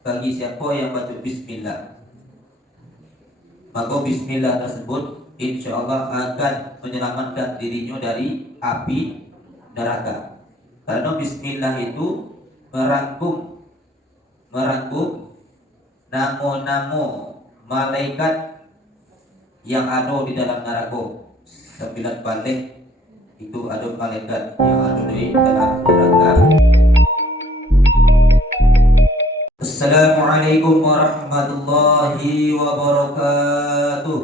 bagi siapa yang baca bismillah, maka bismillah tersebut insya Allah akan menyelamatkan dirinya dari api neraka. Karena bismillah itu merangkum nama-nama malaikat yang ada di dalam neraka. 9 balik itu ada malaikat yang ada di dalam neraka. Assalamualaikum warahmatullahi wabarakatuh.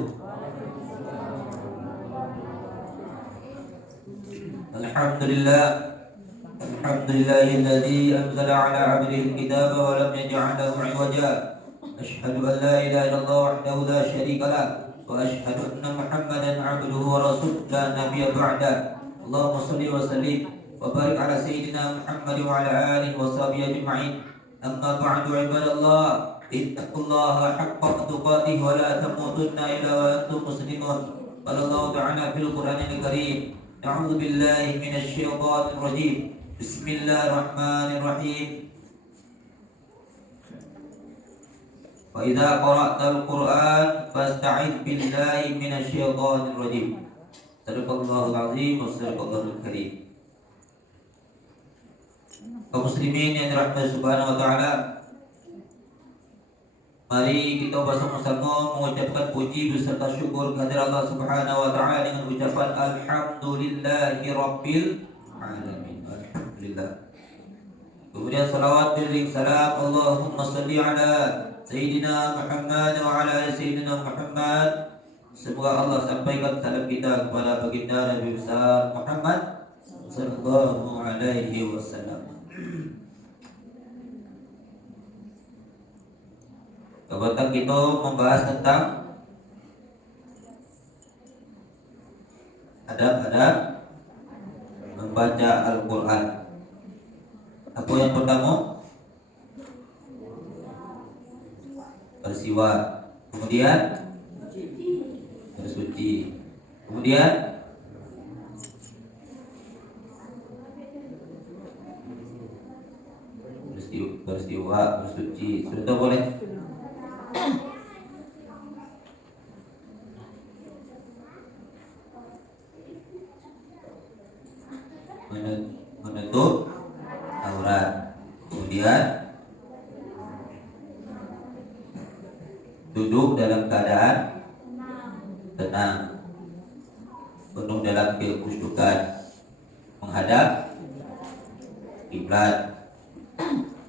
Alhamdulillah, alhamdulillahilladzi anzala ala 'abdihi al-kitaba wa lam yaj'al lahu 'iwaja. Asyhadu an la ilaha illallah wahdahu la syarika lah wa asyhadu anna Muhammadan 'abduhu wa rasuluhu la nabiyya ba'da. Allahumma shalli wa sallim wa barik ala sayyidina Muhammad wa ala alihi wa sahbihi ajma'in. Amma ba'du ibadallah, ittaqullaha haqqa tuqatih wa la tamutunna illa wa antum muslimun. Qala Allah ta'ala fil Qur'anil Karim, a'udzu billahi minasy syaithanir rajim. Bismillahirrahmanirrahim. Wa idza qara'tal Qur'an fasta'idz billahi minasy syaithanir rajim. Sadaqallahul azim wa sadaqallahul karim. Kaum muslimin yang dirahmati Subhanahu wa taala, mari kita bersama-sama mengucapkan puji beserta syukur kehadirat Allah Subhanahu wa taala dengan ucapan alhamdulillahi rabbil alamin. Alhamdulillah. Kemudian salawat dan salam Allahumma salli ala sayyidina Muhammad wa ala ali sayyidina Muhammad. Semoga Allah sampaikan salam kita kepada baginda Nabi besar Muhammad sallallahu alaihi wasallam. Kebetulan kita membahas tentang adab-adab membaca Al-Quran. Apa yang pertama? Bersiwak. Kemudian bersuci. Kemudian bersiwak, bersuci. Sudah boleh? Menutup aurat. Kemudian duduk dalam keadaan tenang, penuh dalam kekhusyukan, menghadap kiblat.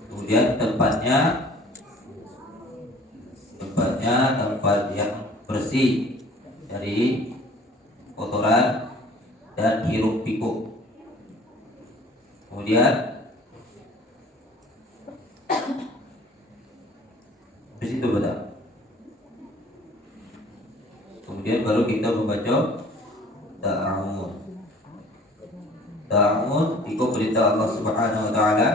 Kemudian tempatnya tempat yang bersih dari kotoran dan hiruk pikuk. Kemudian di situ betul. Kemudian baru kita membaca ta'awun. Ta'awun itu perintah Allah Subhanahu wa taala.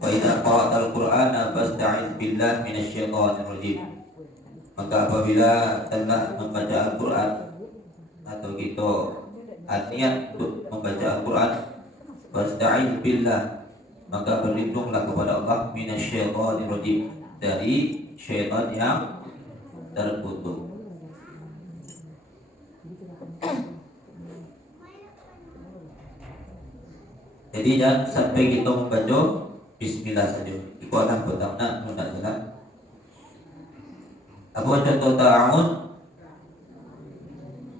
Wa idza qara'tal Qur'ana fasta'idz billahi minasy syaithanir rajim. Maka apabila telah membaca Al-Qur'an atau kita niat untuk membaca Al-Qur'an, fasta'idz billah, maka berlindunglah kepada Allah minasy syaithanir rajim, dari syaitan yang terkutuk. Jadi jangan sampai kita membaca bismillah saja. Itu akan pertama tidak jelas. Apa contoh ta'awun?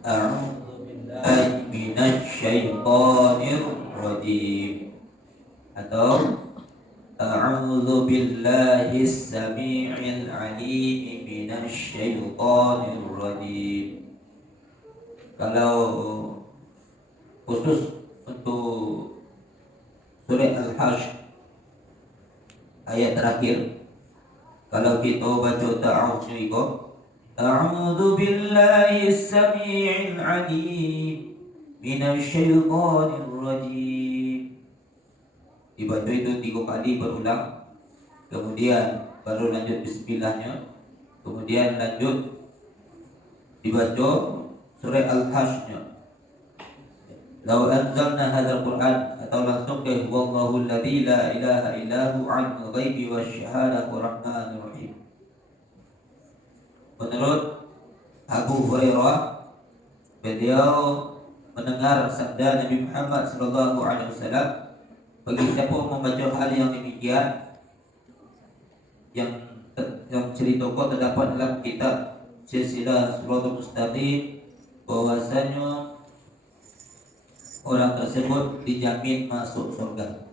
A'udzu billahi minasy syaithanir rajim. Atau a'udzu billahi as-sami'il 'alim minasy syaithanir rajim. Kalau khusus untuk surah Al-Hasyr ayat terakhir, kalau kita baca ta'awudz itu, a'udzu billahi as-sami'il 'alim minasy syaithanir rajim. Dibaca itu 3 kali berulang. Kemudian baru lanjut bismillahnya. Kemudian lanjut dibaca surah Al-Hasyr. Lau anzalna hadzal Qur'an atau langsung ke wallahu alladzi la ilaha illahu alimul ghaibi wasyahadah rahmanir rahim. Menurut Abu Hurairah, beliau mendengar sabda Nabi Muhammad sallallahu alaihi wasallam, bagi siapa membaca hal yang demikian yang ceritakan terdapat dalam kitab Silsilah Shiratal Mustaqim, bahwasanya orang tersebut dijamin masuk surga.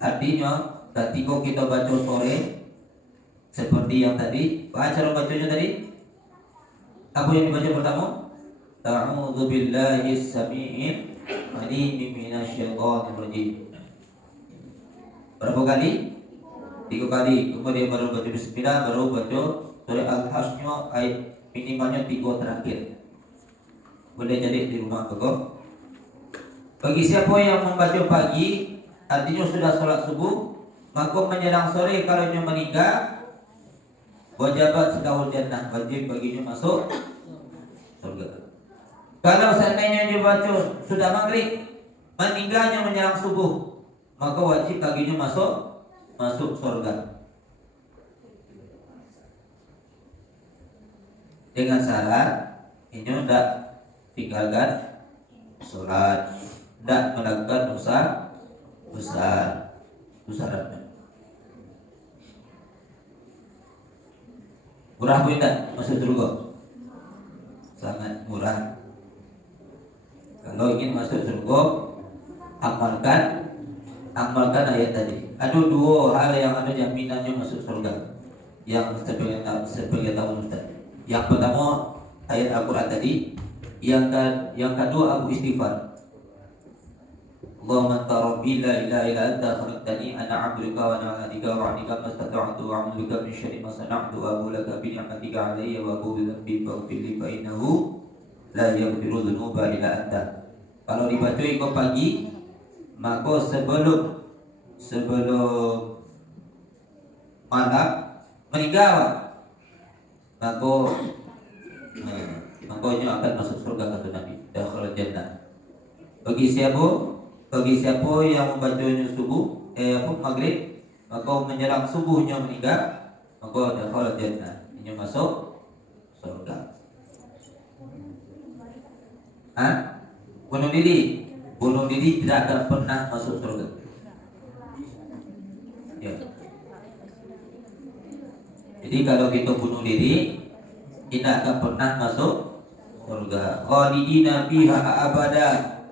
Artinya, ketika kita baca sore seperti yang tadi, cara bacanya tadi apa yang dibaca pertama? A'udzu billahi as-sami'il 'alim minasyaitonir rajim. Berapa kali? 3 kali. Kemudian baru baca bismillah, baru baca surah Al-Hasyr ayat minimalnya 3 terakhir. Boleh jadi di rumah kok. Bagi siapa yang membaca pagi, artinya sudah sholat subuh, maka menjelang sore kalau dia meninggal, wajibat sedahul jannah, wajib baginya masuk surga. Kalau seandainya dia baca sudah maghrib, meninggalnya menjelang subuh, maka wajib baginya masuk surga. Dengan syarat ini tidak tinggalkan sholat, tidak melakukan dosa besar. Itu syaratnya. Murah pun tidak masuk surga. Sangat murah. Kalau ingin masuk surga, amalkan ayat tadi. Ada 2 hal yang ada jaminannya masuk surga. Yang sebagai tahu Ustaz. Yang pertama ayat Al-Quran tadi, yang kedua aku istighfar. Allahumma anta rabbi la ilaha illa anta khalaqtani ana 'abduka wa ana 'abdika wa 'abdika mastata'tu wa 'a'udzu bika min syarri ma sana'tu wa a'udzu laka bi ni'matika 'alayya wa a'udzu bika faghfir li fa innahu la yaghfiru dzunuba illa anta. Kalau dibaca ikut pagi, maka sebelum malam meninggal, makanya akan masuk surga kata Nabi, dakhala jannah. Bagi siapa yang membacanya subuh maghrib, maka menjelang subuhnya meninggal, maka dakhala jannah, ini masuk surga. Bunuh diri tidak akan pernah masuk surga. Ya. Jadi kalau kita bunuh diri, tidak akan pernah masuk surga. Khalidina fiha abada,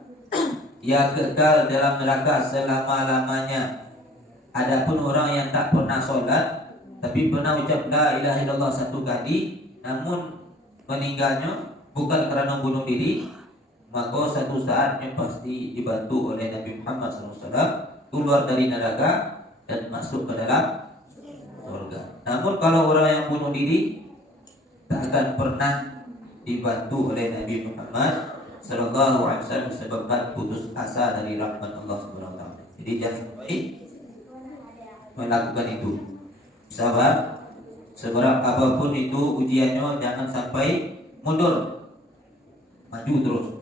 ya kekal dalam neraka selama-lamanya. Adapun orang yang tak pernah sholat tapi pernah ucap la ilaha illallah 1 kali, namun meninggalnya bukan karena bunuh diri, maka satu saatnya pasti dibantu oleh Nabi Muhammad SAW keluar dari neraka dan masuk ke dalam surga. Namun kalau orang yang bunuh diri, tak akan pernah dibantu oleh Nabi Muhammad sallallahu alaihi wasallam sebabkan putus asa dari rahmat Allah Subhanahu wa taala. Jadi jangan sampai melakukan itu. Sabar, seberat apapun itu ujiannya, jangan sampai mundur, maju terus.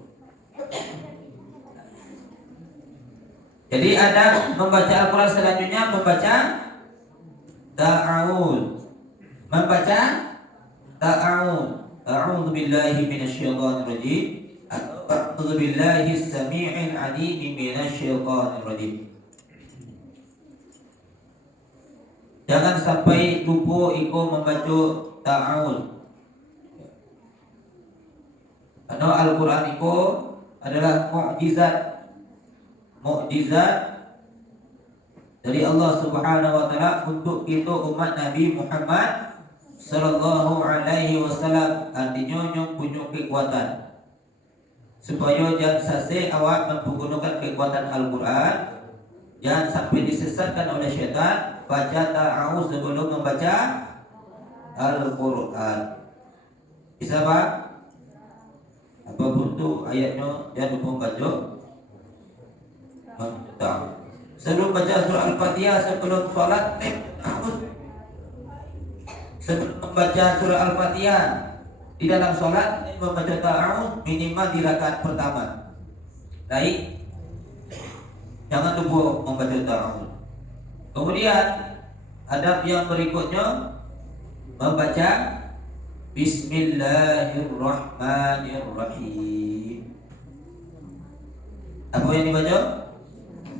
Jadi ada membaca Al-Quran selanjutnya, membaca ta'awud, a'udzu billahi minasyaitonir rajim, a'udzu billahi as-sami'il 'alim minasyaitonir rajim. Jangan sampai lupa ikut membaca ta'awud. Karena Al-Quran itu adalah mukjizat dari Allah Subhanahu wa taala untuk kita umat Nabi Muhammad sallallahu alaihi wasallam. Artinya yang punya kekuatan, supaya jangan sase awak menggunakan kekuatan Al-Quran, jangan sampai disesatkan oleh syaitan. Baca ta'awuz sebelum membaca Al-Quran. Bisa Pak? Apapun itu ayatnya, jangan lupa membaca. Sebelum baca surah Al-Fatihah, sebelum sholat, sebelum membaca surah Al-Fatihah di dalam sholat, membaca ta'awuz minimal di rakaat pertama. Baik, jangan lupa membaca ta'awudz. Kemudian adab yang berikutnya membaca Bismillahirrahmanirrahim. Apa yang dibaca?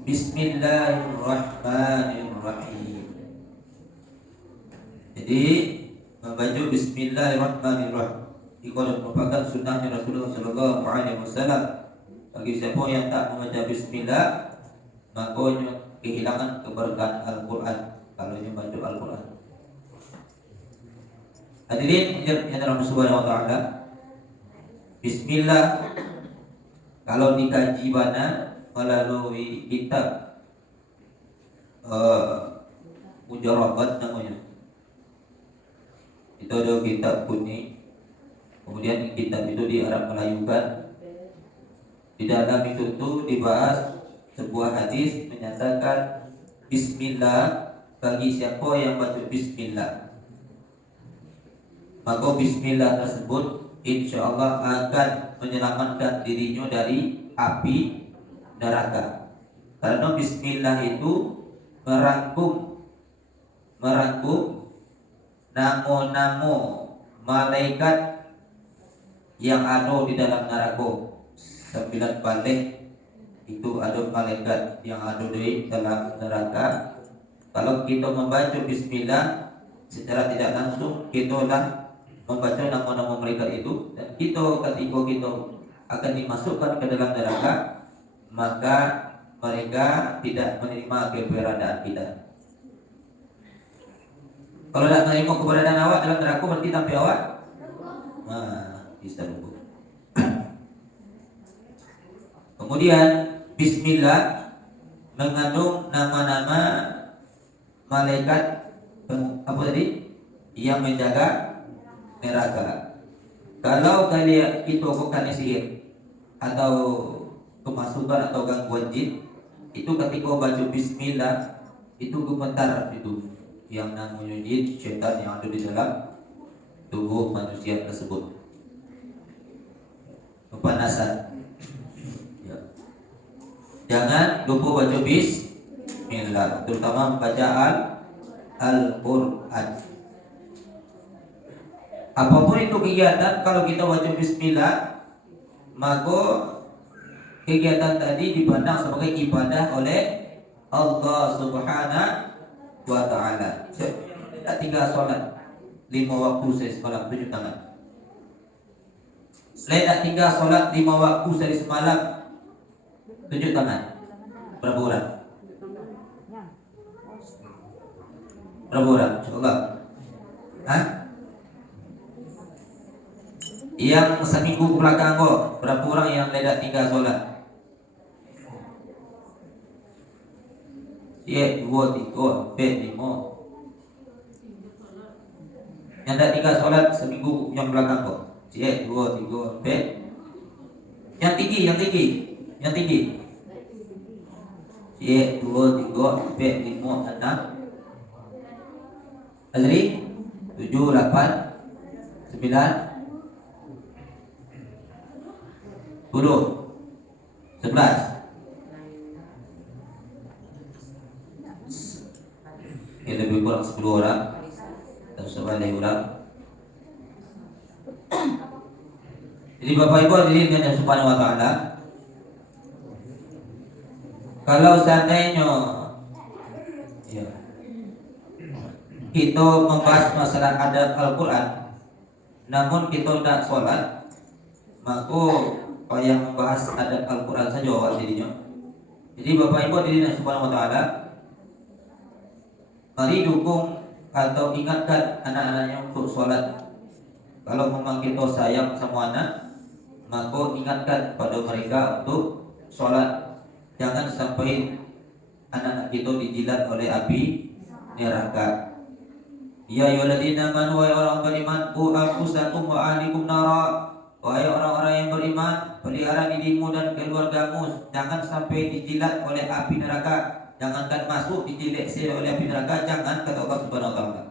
Bismillahirrahmanirrahim. Jadi membaca Bismillahirrahmanirrahim itu merupakan sunnahnya Rasulullah Sallallahu Alaihi Wasallam. Bagi siapa yang tak membaca Bismillah, maka kehilangan keberkahan Al-Quran kalau dia baca Al-Quran. Hadirin yang dirahmati Subhanahu wa taala. Bismillah kalau dikaji mana melalui kitab Mujarabat namanya. Itu ada kitab kuning. Kemudian kitab itu di Arab Melayukan. Di dalam itu tuh dibahas sebuah hadis menyatakan Bismillah bagi siapa yang baca Bismillah, maka Bismillah tersebut insya Allah akan menyelamatkan dirinya dari api neraka. Karena Bismillah itu merangkum namo-namo malaikat yang ada di dalam neraka. 9 balik itu ada malaikat yang ada di dalam neraka. Kalau kita membaca Bismillah secara tidak langsung, kita dah membaca nama-nama mereka itu, dan kita ketika kita akan dimasukkan ke dalam neraka, maka mereka tidak menerima keberadaan kita. Kalau tidak menerima keberadaan awak dalam neraka, berarti tanpa awak bisa lupa. Kemudian Bismillah mengandung nama-nama malaikat apa tadi yang menjaga neraka. Kalau kalian itu bukan sihir atau kemasukan atau gangguan jin, itu ketika baca Bismillah itu gemetar itu yang namanya jin, syaitan yang ada di dalam tubuh manusia tersebut, kepanasan. Ya. Jangan lupa baca Bismillah, terutama bacaan Al-Quran. Apapun itu kegiatan, kalau kita baca Bismillah, maka kegiatan tadi dipandang sebagai ibadah oleh Allah Subhanahu wa Ta'ala. Tidak tinggal sholat 5 waktu saya semalam, tunjuk tangan. Saya tak tinggal sholat 5 waktu sehari semalam, tunjuk tangan. Berapa orang? Berapa orang? InsyaAllah. Hah? Yang seminggu ke belakang kok, berapa orang yang tidak tinggal sholat? Ya, 2, 3, 4, 5. Yang tidak tinggal sholat seminggu yang belakang kok. Ya, 2, 3, 4. Yang tinggi. Ya, 2, 3, 4, 5, 6. Azri 7, 8, 9, 10, 11. Ya, lebih kurang 10 orang dan sebalik orang. Jadi Bapak Ibu hadirin yang Subhanahu wa Ta'ala, kalau seandainya ya, kita membahas masalah adab Al-Quran, namun kita tidak sholat, maka yang membahas adab Al-Quran saja awak dirinya. Jadi Bapak Ibu hadirin yang Subhanahu wa Ta'ala, mari dukung atau ingatkan anak-anaknya untuk sholat. Kalau memang kita sayang sama anak, maka ingatkan pada mereka untuk sholat. Jangan sampai anak-anak kita dijilat oleh api neraka. Ya ayyuhalladzina amanu, wahai orang beriman, qu anfusakum wa ahlikum nara. Wahai orang-orang yang beriman, pelihara dirimu dan keluargamu jangan sampai dijilat oleh api neraka. Jangankan masuk dijilat oleh api neraka, jangan, kata Allah Subhanahu wa Ta'ala.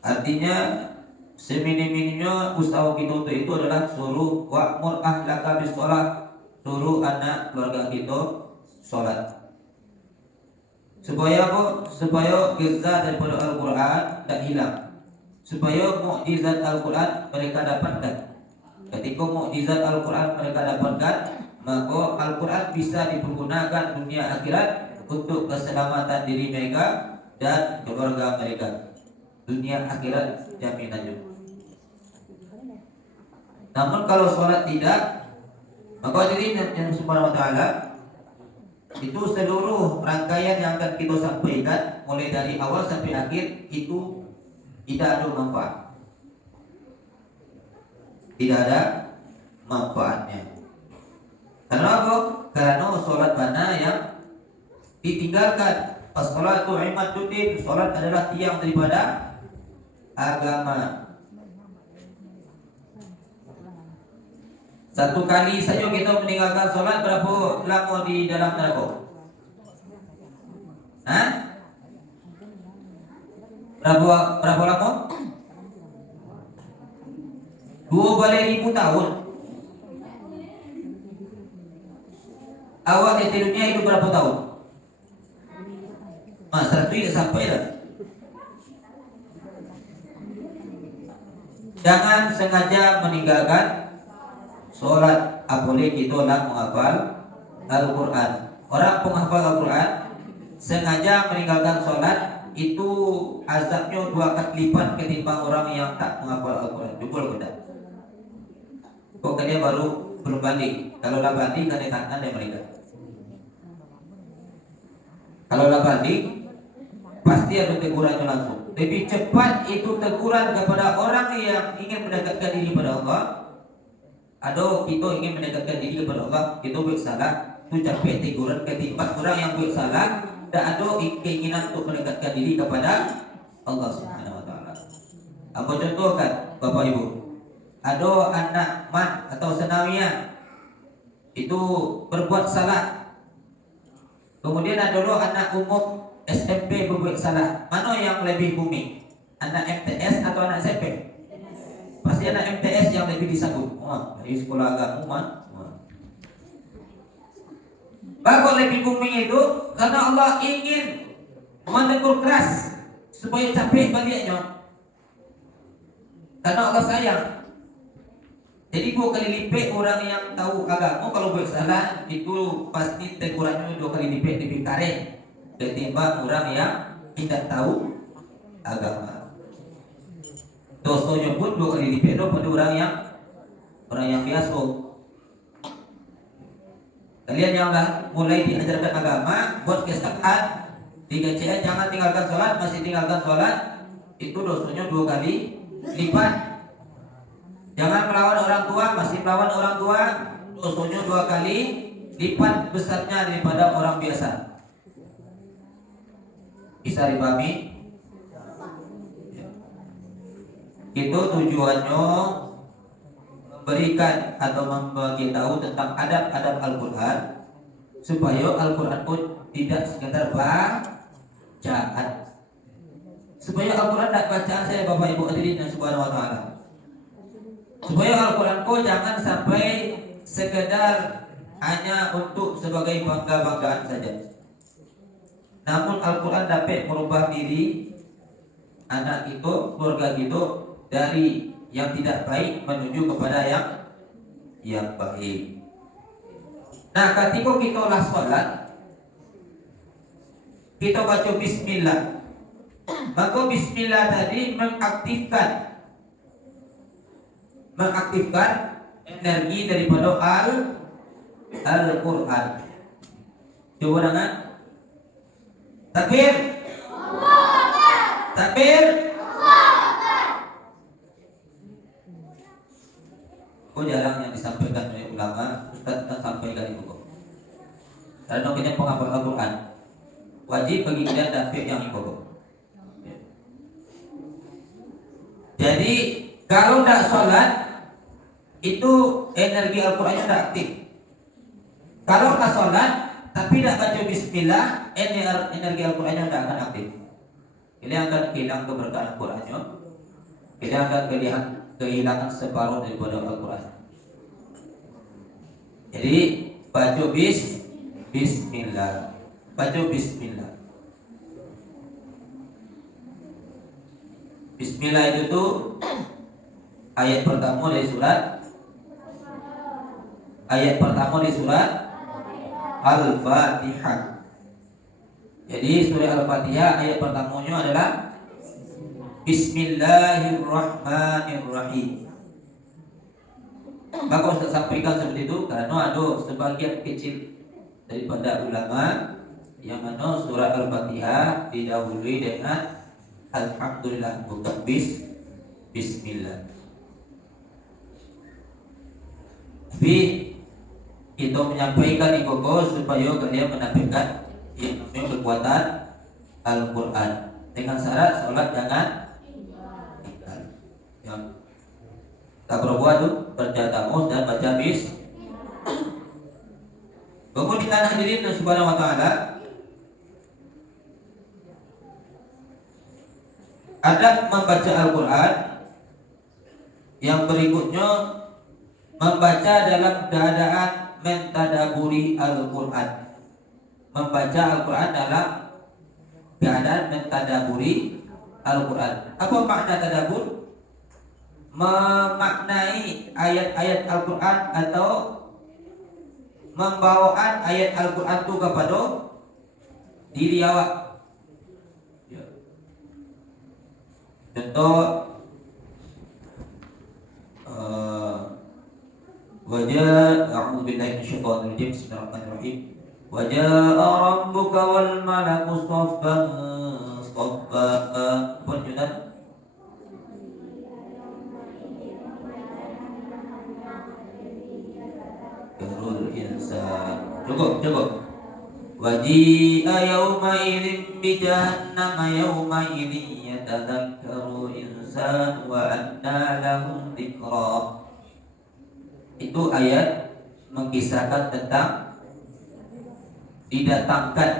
Artinya Seminim-minimnya usaha kita itu adalah suruh wa'mur ahlaka bis sholat, suruh anak keluarga kita sholat. Supaya apa? Supaya kisah daripada Al-Quran tak hilang. Supaya mukjizat Al-Quran mereka dapatkan. Ketika mukjizat Al-Quran mereka dapatkan, maka Al-Quran bisa dipergunakan dunia akhirat untuk keselamatan diri mereka dan keluarga mereka. Dunia akhirat jamin aja. Namun kalau sholat tidak, maka jadi yang Subhanahu wa ta'ala itu seluruh rangkaian yang akan kita sampaikan mulai dari awal sampai akhir itu tidak ada manfaat. Tidak ada manfaatnya. Karena apa? Karena sholat mana yang ditinggalkan. As-sholatu imaduddin, sholat adalah tiang daripada agama. Satu kali saja kita meninggalkan sholat, berapa lama di dalam neraka? Hah? Berapa lama? 2.000 tahun. Awak di dunia hidup berapa tahun? Masa itu tidak sampai dah. Jangan sengaja meninggalkan sholat, apalagi kita nak menghafal Al-Quran. Orang penghafal Al-Quran sengaja meninggalkan sholat itu azabnya 2 kali lipat ketimbang orang yang tak menghafal Al-Quran. Jubul benar. Kok dia baru belum balik? Kalau dah balik kan dia tangan dia mereka. Kalau dah balik pasti ada tegurannya langsung. Lebih cepat itu teguran kepada orang yang ingin mendekatkan diri kepada Allah. Ada kita ingin mendekatkan diri kepada Allah, kita buat salah, itu capek teguran ketimbang orang yang buat salah dan ada keinginan untuk mendekatkan diri kepada Allah Subhanahu wa ta'ala. Apa contohkan Bapak Ibu? Ada anak mat atau senawiyah itu berbuat salah. Kemudian ada anak umum SMP berbuat salah. Mana yang lebih booming? Anak MTS atau anak SMP? Pasti anak MTS yang lebih disambut. Dari sekolah agama. Bahkan lebih booming itu karena Allah ingin menegur keras supaya capek baliknya. Karena Allah sayang. Jadi 2 kali lipat orang yang tahu agama kalau buat salah itu pasti tegurannya 2 kali lipat lebih karet ketimbang orang yang tidak tahu agama. Dosanya pun 2 kali lipat pada orang yang biasa. Kalian yang dah mulai diajarkan agama buat kesalahan 3 C jangan tinggalkan sholat, masih tinggalkan sholat itu dosanya 2 kali lipat. Jangan melawan orang tua, masih melawan orang tua, dosanya 2 kali lipat besarnya daripada orang biasa. Bisa dipahami? Itu tujuannya memberikan atau membagi tahu tentang adab-adab Al-Quran supaya Al-Quran pun tidak sekedar bacaan. Supaya Al-Quran tidak bacaan saya Bapak Ibu hadirin yang subhanahu wa ta'ala. Supaya Al-Quran ko jangan sampai sekedar hanya untuk sebagai bangga-banggaan saja. Namun Al-Quran dapat merubah diri anak itu, keluarga itu dari yang tidak baik menuju kepada yang baik. Nah, ketika kita lah sholat, kita baca Bismillah. Maka Bismillah tadi mengaktifkan energi daripada Al-Quran. Coba dengan takbir, takbir. Kok jarang yang disampaikan oleh ulama, Ustaz kita sampaikan itu kok. Karena kita penghafal Al-Quran wajib bagi kita dapat yang itu kok. Jadi kalau tidak sholat itu energi Al-Qurannya tidak aktif. Kalau tak sholat tapi tidak baca Bismillah, energi Al-Qurannya tidak akan aktif. Ini akan hilang keberkahan Al-Qurannya kita akan kehilangan separuh daripada Al-Quran. Jadi baca bismillah, baca bismillah. Bismillah itu tuh ayat pertama dari surat Al-Fatihah. Jadi surah Al-Fatihah ayat pertamanya adalah Bismillahirrahmanirrahim. Maka Ustaz sampaikan seperti itu karena ada sebagian kecil daripada ulama yang mana surah Al-Fatihah didahului dengan Alhamdulillah, bukan Bismillah. Tapi kita menyampaikan di koko supaya kalian menampilkan yang kekuatan Al-Quran dengan syarat sholat jangan yang tak berbuat tuh berjatamus dan baca bis. Kemudian hadirin subhanahu wa ta'ala, adab membaca Al-Quran yang berikutnya membaca dalam keadaan mentadaburi Al-Quran. Membaca Al-Quran dalam keadaan mentadaburi Al-Quran. Apa makna tadabur? Memaknai ayat-ayat Al-Quran atau membawaan ayat Al-Quran itu kepada diri awak. Contoh wajah a'udzubillahi minasyaitonir rajim. Bismillahirrahmanirrahim. Waja'a rabbuka wal malaku saffan saffa. Perjunan Yarul insan. Cukup. Waji'a yawma idzin bi jahannama yawma idzin yatadzakkaru insan wa anna lahu dzikra. Itu ayat mengisahkan tentang didatangkan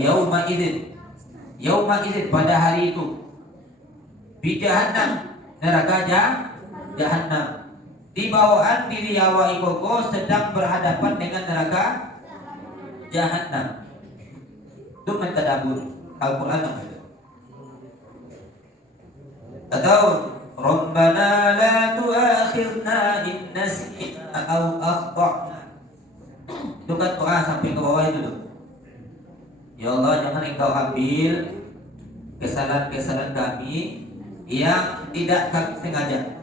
yauma idzin pada hari itu bi jahannam neraka jahannam di bawaan diri awak ikoko sedang berhadapan dengan neraka jahannam. Itu mentadabur Al-Quran. Atau Rabbana la tu'akhirna in nasina aw akhtana. Itu kan doa sampai ke bawah itu tuh. Ya Allah, jangan Engkau ambil kesalahan-kesalahan kami yang tidak kami sengaja.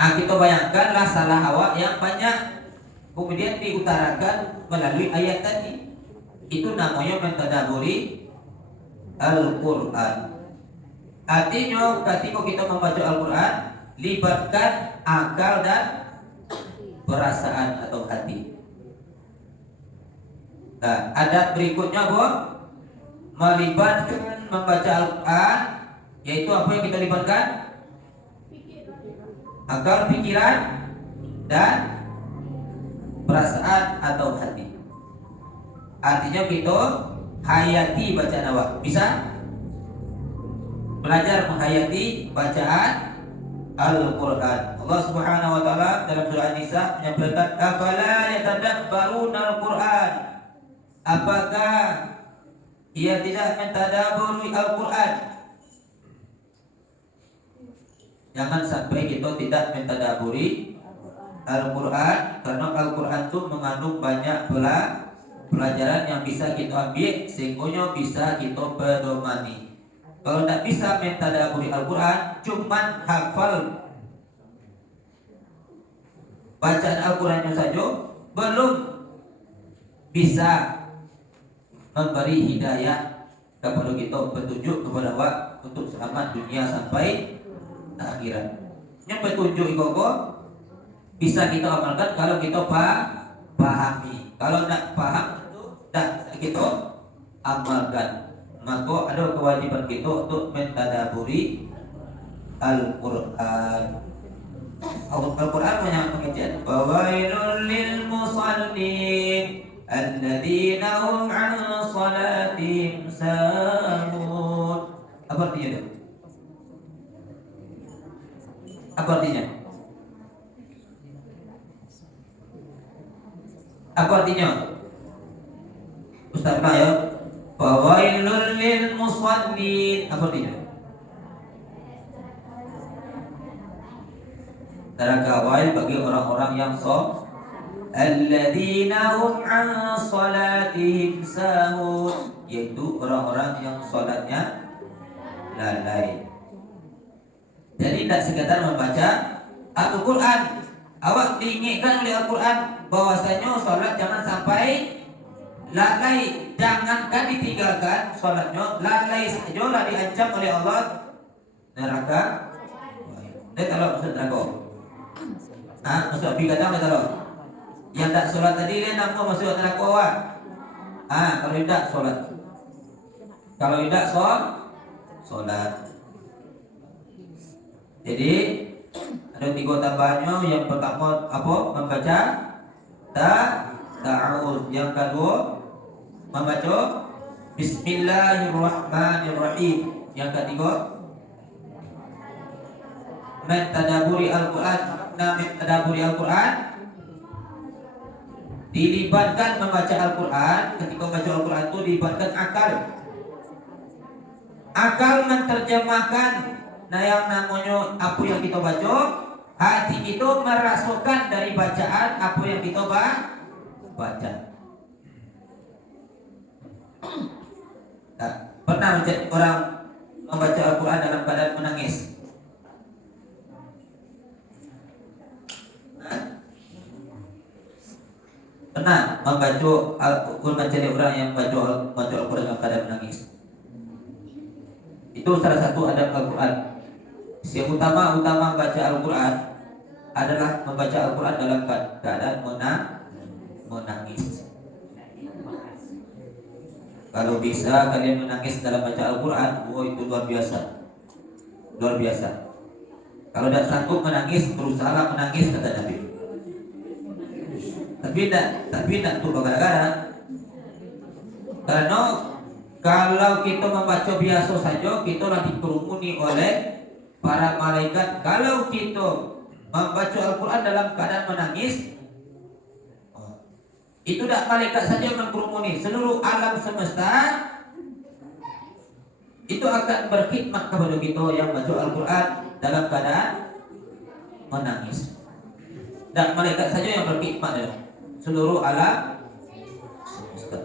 Nah, kita bayangkanlah salah awak yang banyak kemudian diutarakan melalui ayat tadi. Itu namanya mentadaburi Al-Quran. Artinya ketika kita membaca Al-Quran, libatkan akal dan perasaan atau hati. Nah, adat berikutnya melibatkan membaca Al-Quran, yaitu apa yang kita libatkan? Akal, pikiran, dan perasaan atau hati. Artinya kita hayati bacaan awak. Bisa belajar menghayati bacaan Al-Quran. Allah Subhanahu wa taala dalam surah An-Nisa menyampaikan, "Afala yatadabbaruna Al-Quran?" Apakah ia tidak mentadabburi Al-Quran? Jangan sampai kita tidak mentadabburi Al-Quran, karena Al-Quran itu mengandung banyak pelajaran yang bisa kita ambil sehingga bisa kita pedomani. Kalau tidak bisa mentadabburi Al-Quran, cuman hafal bacaan Al-Qurannya saja, belum bisa memberi hidayah kepada kita, petunjuk kepada awak untuk selamat dunia sampai akhirat. Yang petunjuk itu bisa kita amalkan kalau kita pahami. Kalau tidak paham, tidak kita amalkan. Maka ada kewajiban kita untuk mentadaburi Al-Quran. Al-Quran menyampaikan, "Fawailul lil musallin alladzina hum 'an salatihim sahun." Apa artinya itu? Apa artinya? Apa artinya? Ustaz ya. Fawailul lil musallin. Apa artinya? Neraka wail bagi orang-orang yang alladzina hum an salatihim sahun, yaitu orang-orang yang salatnya lalai. Jadi tidak sekadar membaca Al-Quran. Awak diingatkan oleh Al-Quran bahwasanya salat jangan sampai lalai. Jangankan ditinggalkan salatnya, lalai saja lah diancam oleh Allah neraka. Dan kalau masuk neraka, masuk api kadang kalau yang tak solat tadi dia nak masuk neraka awak. Kalau tidak solat. Kalau tidak solat. Jadi ada 3 tambahannya. Yang pertama apa? Membaca ta'awuz. Yang kedua membaca Bismillahirrahmanirrahim. Yang ketiga mentadaburi Al-Quran. Mentadaburi Al-Quran dilibatkan membaca Al-Quran. Ketika membaca Al-Quran itu dilibatkan akal. Akal menerjemahkan yang namanya apa yang kita baca. Hati itu merasukkan dari bacaan apa yang kita baca. Pernah orang membaca Al-Quran dalam keadaan menangis? Pernah membaca Al-Quran jadi orang yang membaca Al-Quran dalam keadaan menangis? Itu salah satu adab Al-Quran. Yang utama membaca Al-Quran adalah membaca Al-Quran dalam keadaan menangis. Kalau bisa kalian menangis dalam baca Al-Quran, itu luar biasa. Luar biasa. Kalau tidak sanggup menangis, berusaha menangis, kata Nabi. Tapi tidak untuk gara-gara. Karena kalau kita membaca biasa saja, kita telah dikerumuni oleh para malaikat. Kalau kita membaca Al-Quran dalam keadaan menangis, itu tidak malaikat saja yang mengkerumuni, seluruh alam semesta itu akan berkhidmat kepada kita yang baca Al-Quran dalam keadaan menangis. Dan malaikat saja yang berkhidmat ya. Seluruh alam semesta.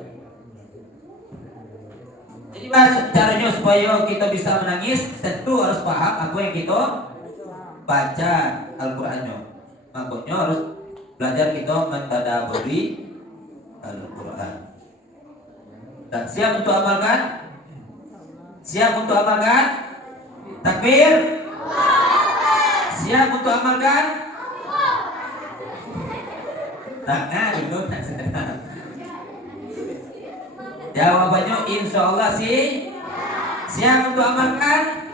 Jadi caranya supaya kita bisa menangis, tentu harus paham apa yang kita baca Al-Qurannya. Makanya harus belajar kita mentadaburi Al-Quran. Dan siap untuk amalkan? Siap untuk amalkan? Takbir? Siap untuk amalkan? Itu tak sedang. Jawabannya insya Allah sih. Siap untuk amalkan?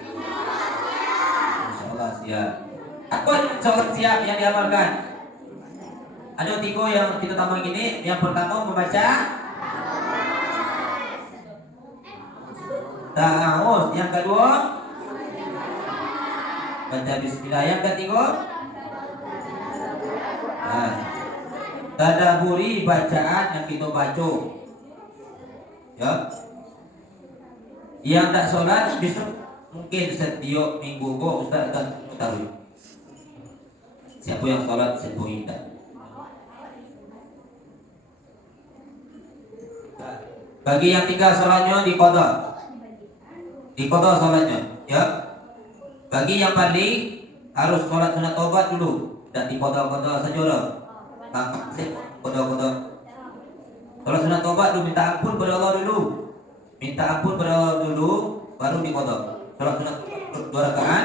Insya Allah siap. Apa sholat siap yang diamalkan? Ada 3 yang kita tambah gini. Yang pertama membaca ta'awuz. Yang kedua baca bismillah. Yang ketiga tadaburi bacaan yang kita baca ya. Yang tak sholat besok mungkin setiap minggu Ustaz akan ketahui siapa yang sholat, siapa yang tidak. Bagi yang tinggal sholatnya diqadha sholatnya ya. Bagi yang balik harus sholat sunat taubat dulu, dan diqadha saja lah. Qadha. Sholat sunat taubat dulu, minta ampun pada Allah dulu. Baru diqadha. Sholat sunat 2 rakaat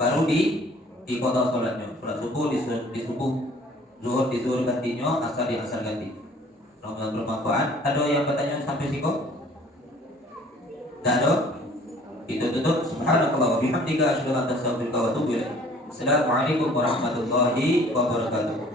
baru diqadha sholatnya. Sholat subuh di subuh, zuhur di zuhur gantinya, asar di asar ganti. Semoga bermanfaat. Ada yang bertanya sampai siko? Tidak ada? Itu tutup. Subhanakallah wa bihamdika asyhadu an la ilaha illa anta astaghfiruka wa atubu ilaik. Assalamualaikum warahmatullahi wabarakatuh.